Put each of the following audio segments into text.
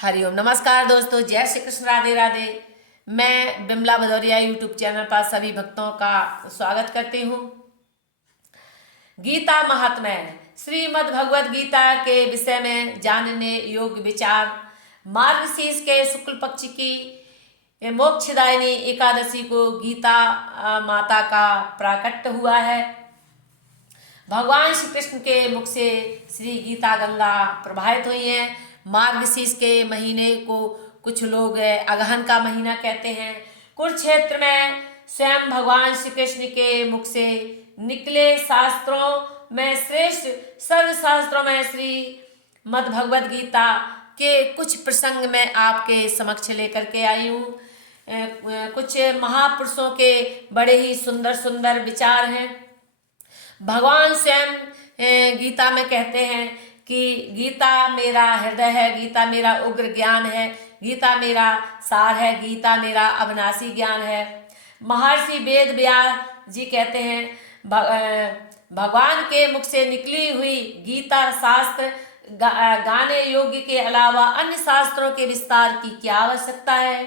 हरिओम नमस्कार दोस्तों, जय श्री कृष्ण, राधे राधे। मैं बिमला भदौरिया यूट्यूब चैनल पर सभी भक्तों का स्वागत करती हूँ। गीता महात्म्य, श्रीमद् भगवद गीता के विषय में जानने योग्य विचार। मार्गशीर्ष के शुक्ल पक्ष की मोक्षदायिनी एकादशी को गीता माता का प्राकट्य हुआ है। भगवान श्री कृष्ण के मुख से श्री गीता गंगा प्रवाहित हुई है। मार्गशीर्ष के महीने को कुछ लोग अगहन का महीना कहते हैं। कुरुक्षेत्र में स्वयं भगवान श्री कृष्ण के मुख से निकले शास्त्रों में श्रेष्ठ सर्व शास्त्रों में श्री मद् भगवद गीता के कुछ प्रसंग में आपके समक्ष लेकर के आई हूँ। कुछ महापुरुषों के बड़े ही सुंदर सुंदर विचार हैं। भगवान स्वयं गीता में कहते हैं कि गीता मेरा हृदय है, गीता मेरा उग्र ज्ञान है, गीता मेरा सार है, गीता मेरा अविनाशी ज्ञान है। महर्षि वेद व्यास जी कहते हैं भगवान के मुख से निकली हुई गीता शास्त्र गाने योग्य के अलावा अन्य शास्त्रों के विस्तार की क्या आवश्यकता है।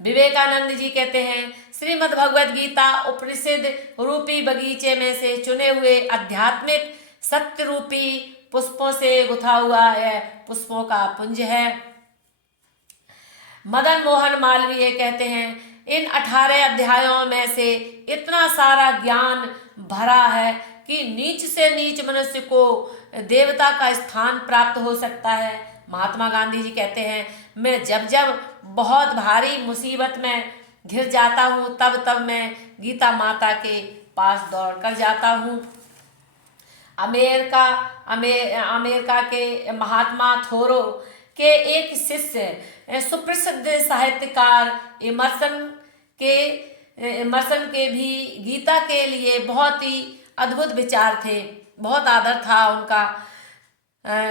विवेकानंद जी कहते हैं श्रीमद् भगवद गीता उपनिषद रूपी बगीचे में से चुने हुए आध्यात्मिक सत्य रूपी पुष्पों से गुथा हुआ है, पुष्पों का पुंज है। मदन मोहन मालवीय कहते हैं इन 18 अध्यायों में से इतना सारा ज्ञान भरा है कि नीच से नीच मनुष्य को देवता का स्थान प्राप्त हो सकता है। महात्मा गांधी जी कहते हैं मैं जब जब बहुत भारी मुसीबत में घिर जाता हूँ तब तब मैं गीता माता के पास दौड़ कर जाता हूँ। अमेरिका के महात्मा थोरो के एक शिष्य सुप्रसिद्ध साहित्यकार इमर्सन के भी गीता के लिए बहुत ही अद्भुत विचार थे, बहुत आदर था उनका।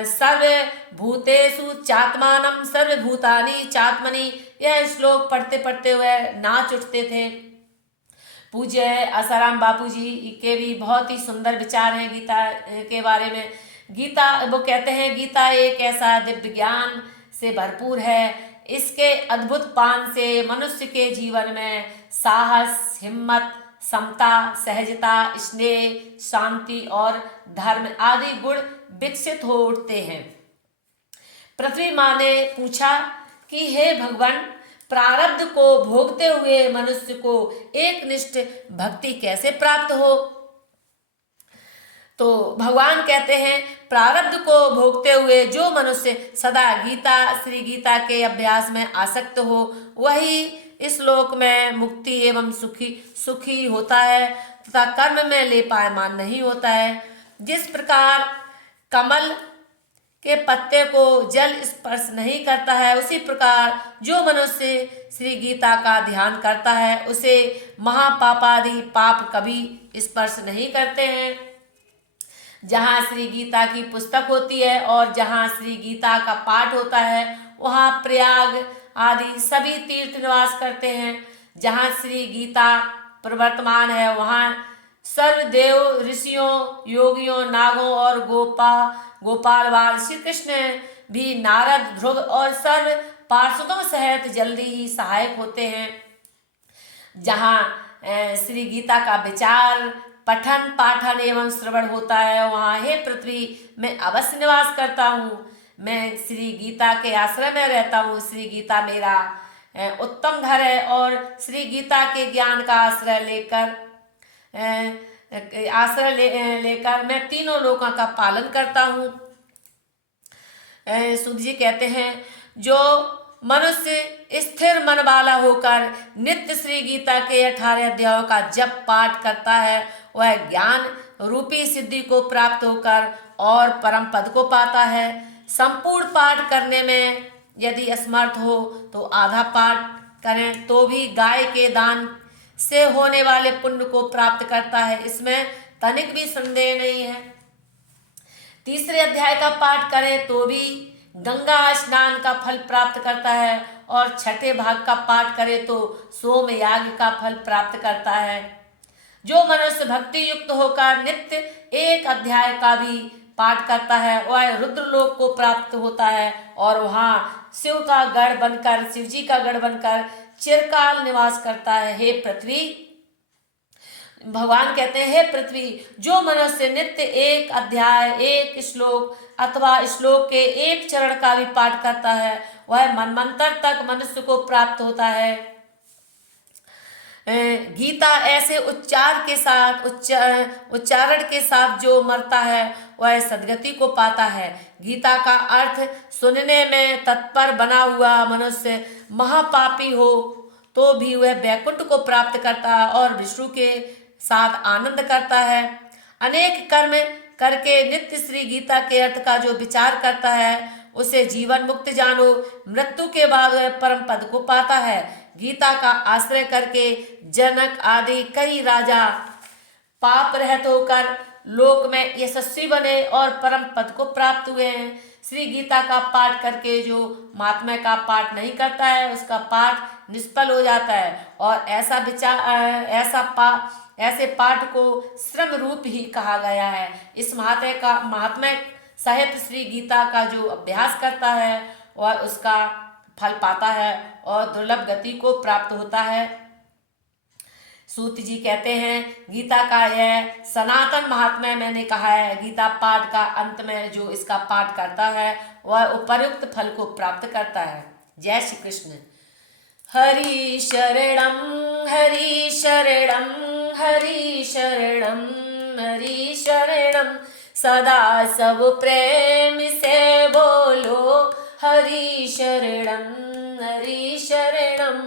सर्वभूतेषु चात्मानं सर्वभूतानि चात्मनि, यह श्लोक पढ़ते पढ़ते हुए नाच उठते थे। पूज्य आसाराम बापू जी के भी बहुत ही सुंदर विचार हैं गीता के बारे में। गीता वो कहते हैं गीता एक ऐसा दिव्य ज्ञान से भरपूर है, इसके अद्भुत पान से मनुष्य के जीवन में साहस, हिम्मत, समता, सहजता, स्नेह, शांति और धर्म आदि गुण विकसित हो उठते हैं। पृथ्वी माँ ने पूछा कि हे भगवान, प्रारब्ध को भोगते हुए मनुष्य को एकनिष्ठ भक्ति कैसे प्राप्त हो। तो भगवान कहते हैं प्रारब्ध को भोगते हुए जो मनुष्य सदा श्री गीता के अभ्यास में आसक्त हो वही इस लोक में मुक्ति एवं सुखी होता है तथा कर्म में लेपायमान नहीं होता है। जिस प्रकार कमल के पत्ते को जल स्पर्श नहीं करता है, उसी प्रकार जो मनुष्य श्री गीता का ध्यान करता है उसे महापापादि पाप कभी स्पर्श नहीं करते हैं। जहाँ श्री गीता की पुस्तक होती है और जहाँ श्री गीता का पाठ होता है वहाँ प्रयाग आदि सभी तीर्थ निवास करते हैं। जहाँ श्री गीता प्रवर्तमान है वहाँ सर्वदेव, ऋषियों, योगियों, नागों और गोपाल बाल श्री कृष्ण भी नारद, ध्रुव और सर्व पार्षदों सहित जल्दी ही सहायक होते हैं। जहाँ श्री गीता का विचार, पठन, पाठन एवं श्रवण होता है वहाँ हे पृथ्वी मैं अवश्य निवास करता हूँ। मैं श्री गीता के आश्रय में रहता हूँ। श्री गीता मेरा उत्तम घर है और श्री गीता के ज्ञान का आश्रय लेकर मैं तीनों लोकों का पालन करता हूँ। सुध जी कहते हैं जो मनुष्य स्थिर मन वाला होकर नित्य श्री गीता के 18 अध्यायों का जप पाठ करता है वह ज्ञान रूपी सिद्धि को प्राप्त होकर और परम पद को पाता है। संपूर्ण पाठ करने में यदि असमर्थ हो तो आधा पाठ करें तो भी गाय के दान से होने वाले पुण्य को प्राप्त करता है, इसमें तनिक भी संदेह नहीं है। तीसरे अध्याय का पाठ करें तो भी गंगा स्नान का फल प्राप्त करता है और छठे भाग का पाठ करे तो सोम याग का फल प्राप्त करता है। जो मनुष्य भक्ति युक्त होकर नित्य एक अध्याय का भी पाठ करता है वह रुद्रलोक को प्राप्त होता है और वहाँ शिव का गढ़ बनकर, शिव जी का गढ़ बनकर चिरकाल निवास करता है। हे पृथ्वी, भगवान कहते हैं, हे पृथ्वी, जो मनुष्य नित्य एक अध्याय, एक श्लोक अथवा श्लोक के एक चरण का भी पाठ करता है वह मनमंत्र तक मनुष्य को प्राप्त होता है। गीता ऐसे उच्चार के साथ, उच्चारण के साथ जो मरता है वह सदगति को पाता है। गीता का अर्थ सुनने में तत्पर बना हुआ मनुष्य महापापी हो तो भी वह वैकुंठ को प्राप्त करता है और विष्णु के साथ आनंद करता है। अनेक कर्म करके नित्य श्री गीता के अर्थ का जो विचार करता है उसे जीवन मुक्त जानो, मृत्यु के बाद वह परम पद को पाता है। गीता का आश्रय करके जनक आदि कई राजा पाप रहित होकर लोक में यशस्वी बने और परम पद को प्राप्त हुए हैं। श्री गीता का पाठ करके जो महात्मा का पाठ नहीं करता है उसका पाठ निष्फल हो जाता है और ऐसा विचार, ऐसे पाठ को श्रम रूप ही कहा गया है। इस महात्मा सहित श्री गीता का जो अभ्यास करता है वह उसका फल पाता है और दुर्लभ गति को प्राप्त होता है। सूत जी कहते हैं, गीता का यह सनातन महात्म्य मैंने कहा है। गीता पाठ का अंत में जो इसका पाठ करता है वह उपर्युक्त फल को प्राप्त करता है। जय श्री कृष्ण। हरि शरणम हरि शरणम हरि शरणम हरि शरणम, सदा सब प्रेम से बोलो हरि शरणम हरि शरणम।